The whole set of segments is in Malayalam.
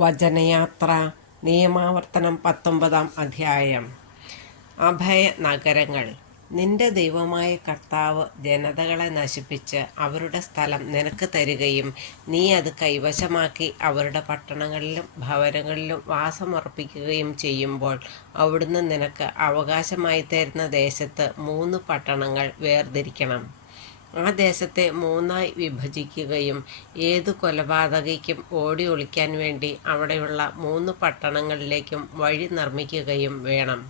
വചനയാത്ര നിയമാവർത്തനം 19 അധ്യായം. അഭയ നഗരങ്ങൾ. നിന്റെ ദൈവമായ കർത്താവ് ജനതകളെ നശിപ്പിച്ച് അവരുടെ സ്ഥലം നിനക്ക് തരികയും നീ അത് കൈവശമാക്കി അവരുടെ പട്ടണങ്ങളിലും ഭവനങ്ങളിലും വാസമർപ്പിക്കുകയും ചെയ്യുമ്പോൾ അവിടുന്ന് നിനക്ക് അവകാശമായി തരുന്ന ദേശത്ത് 3 പട്ടണങ്ങൾ വേർതിരിക്കണം. ആ ദേശത്തെ 3ആയി വിഭജിക്കുകയും ഏതു കൊലപാതകയ്ക്കും ഓടി ഒളിക്കാൻ വേണ്ടി അവിടെയുള്ള 3 പട്ടണങ്ങളിലേക്കും വഴി നിർമ്മിക്കുകയും വേണം.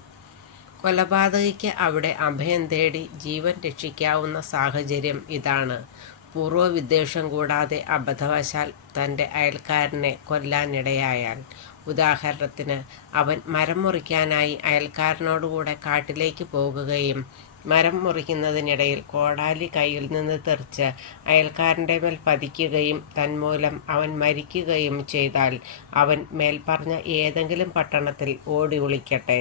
കൊലപാതകയ്ക്ക് അവിടെ അഭയം തേടി ജീവൻ രക്ഷിക്കാവുന്ന സാഹചര്യം ഇതാണ്: പൂർവ്വവിദ്വേഷം കൂടാതെ അബദ്ധവശാൽ തൻ്റെ അയൽക്കാരനെ കൊല്ലാനിടയായാൽ. ഉദാഹരണത്തിന്, അവൻ മരം മുറിക്കാനായി അയൽക്കാരനോടുകൂടെ കാട്ടിലേക്ക് പോകുകയും മരം മുറിക്കുന്നതിനിടയിൽ കോടാലി കയ്യിൽ നിന്ന് തെറിച്ച് അയൽക്കാരൻ്റെ മേൽ പതിക്കുകയും തന്മൂലം അവൻ മരിക്കുകയും ചെയ്താൽ അവൻ മേൽപ്പറഞ്ഞ ഏതെങ്കിലും പട്ടണത്തിൽ ഓടി ഒളിക്കട്ടെ.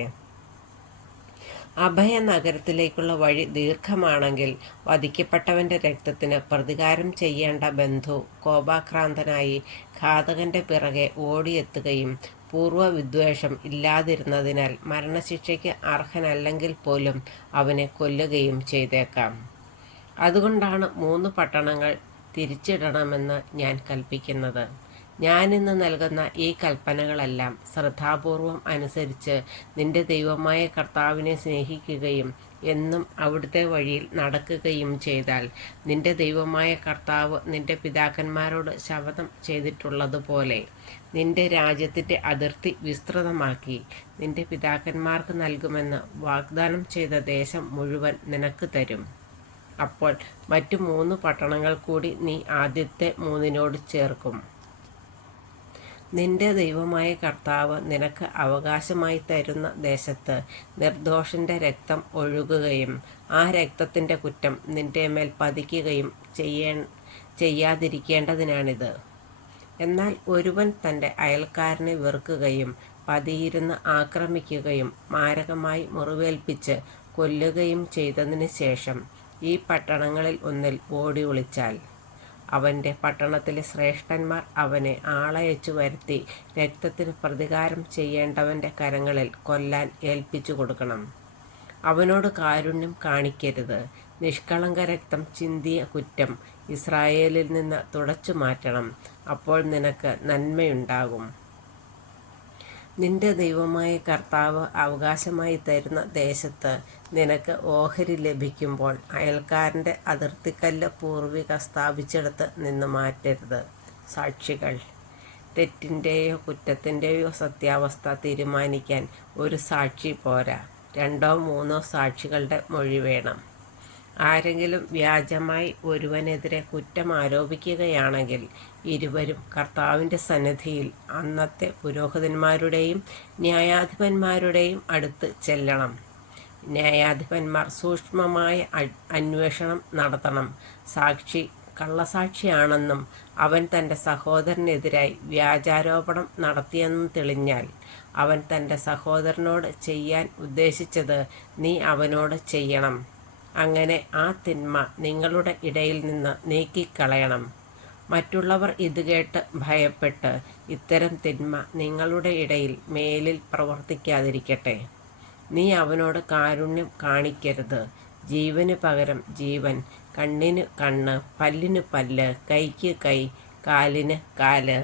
അഭയ നഗരത്തിലേക്കുള്ള വഴി ദീർഘമാണെങ്കിൽ വധിക്കപ്പെട്ടവൻ്റെ രക്തത്തിന് പ്രതികാരം ചെയ്യേണ്ട ബന്ധു കോപാക്രാന്തനായി ഘാതകൻ്റെ പിറകെ ഓടിയെത്തുകയും പൂർവ്വവിദ്വേഷം ഇല്ലാതിരുന്നതിനാൽ മരണശിക്ഷയ്ക്ക് അർഹനല്ലെങ്കിൽ പോലും അവനെ കൊല്ലുകയും ചെയ്തേക്കാം. അതുകൊണ്ടാണ് 3 പട്ടണങ്ങൾ തിരിച്ചിടണമെന്ന് ഞാൻ കൽപ്പിക്കുന്നത്. ഞാനിന്ന് നൽകുന്ന ഈ കൽപ്പനകളെല്ലാം ശ്രദ്ധാപൂർവം അനുസരിച്ച് നിന്റെ ദൈവമായ കർത്താവിനെ സ്നേഹിക്കുകയും എന്നും അവിടുത്തെ വഴിയിൽ നടക്കുകയും ചെയ്താൽ നിന്റെ ദൈവമായ കർത്താവ് നിന്റെ പിതാക്കന്മാരോട് ശപഥം ചെയ്തിട്ടുള്ളതുപോലെ നിന്റെ രാജ്യത്തിൻ്റെ അതിർത്തി വിസ്തൃതമാക്കി നിന്റെ പിതാക്കന്മാർക്ക് നൽകുമെന്ന് വാഗ്ദാനം ചെയ്ത ദേശം മുഴുവൻ നിനക്ക് തരും. അപ്പോൾ മറ്റു 3 പട്ടണങ്ങൾ കൂടി നീ ആദ്യത്തെ 3നോട് ചേർക്കും. നിന്റെ ദൈവമായ കർത്താവ് നിനക്ക് അവകാശമായി തരുന്ന ദേശത്ത് നിർദോഷൻ്റെ രക്തം ഒഴുകുകയും ആ രക്തത്തിൻ്റെ കുറ്റം നിന്റെ മേൽ പതിക്കുകയും ചെയ്യാതിരിക്കേണ്ടതിനാണിത്. എന്നാൽ ഒരുവൻ തൻ്റെ അയൽക്കാരനെ വെറുക്കുകയും പതിയിരുന്ന് ആക്രമിക്കുകയും മാരകമായി മുറിവേൽപ്പിച്ച് കൊല്ലുകയും ചെയ്തതിന് ശേഷം ഈ പട്ടണങ്ങളിൽ ഒന്നിൽ ഓടി ഒളിച്ചാൽ അവൻ്റെ പട്ടണത്തിലെ ശ്രേഷ്ഠന്മാർ അവനെ ആളയച്ചു വരുത്തി രക്തത്തിന് പ്രതികാരം ചെയ്യേണ്ടവൻ്റെ കരങ്ങളിൽ കൊല്ലാൻ ഏൽപ്പിച്ചു കൊടുക്കണം. അവനോട് കാരുണ്യം കാണിക്കരുത്. നിഷ്കളങ്ക രക്തം ചിന്തിയ കുറ്റം ഇസ്രായേലിൽ നിന്ന് തുടച്ചു മാറ്റണം. അപ്പോൾ നിനക്ക് നന്മയുണ്ടാകും. നിന്റെ ദൈവമായ കർത്താവ് അവകാശമായി തരുന്ന ദേശത്ത് നിനക്ക് ഓഹരി ലഭിക്കുമ്പോൾ അയൽക്കാരൻ്റെ അതിർത്തിക്കല്ല് പൂർവിക സ്ഥാപിച്ചെടുത്ത് നിന്ന് മാറ്റരുത്. സാക്ഷികൾ. തെറ്റിൻ്റെയോ കുറ്റത്തിൻ്റെയോ സത്യാവസ്ഥ തീരുമാനിക്കാൻ ഒരു സാക്ഷി പോരാ, 2ഓ 3ഓ സാക്ഷികളുടെ മൊഴി വേണം. ആരെങ്കിലും വ്യാജമായി ഒരുവനെതിരെ കുറ്റം ആരോപിക്കുകയാണെങ്കിൽ ഇരുവരും കർത്താവിൻ്റെ സന്നിധിയിൽ അന്നത്തെ പുരോഹിതന്മാരുടെയും ന്യായാധിപന്മാരുടെയും അടുത്ത് ചെല്ലണം. ന്യായാധിപന്മാർ സൂക്ഷ്മമായ അന്വേഷണം നടത്തണം. സാക്ഷി കള്ളസാക്ഷിയാണെന്നും അവൻ തൻ്റെ സഹോദരനെതിരായി വ്യാജാരോപണം നടത്തിയെന്നും തെളിഞ്ഞാൽ അവൻ തൻ്റെ സഹോദരനോട് ചെയ്യാൻ ഉദ്ദേശിച്ചത് നീ അവനോട് ചെയ്യണം. അങ്ങനെ ആ തിന്മ നിങ്ങളുടെ ഇടയിൽ നിന്ന് നീക്കിക്കളയണം. മറ്റുള്ളവർ ഇത് കേട്ട് ഭയപ്പെട്ട് ഇത്തരം തിന്മ നിങ്ങളുടെ ഇടയിൽ മേലിൽ പ്രവർത്തിക്കാതിരിക്കട്ടെ. നീ അവനോട് കാരുണ്യം കാണിക്കരുത്. ജീവന് പകരം ജീവൻ, കണ്ണിന് കണ്ണ്, പല്ലിന് പല്ല്, കൈക്ക് കൈ, കാലിന് കാല്.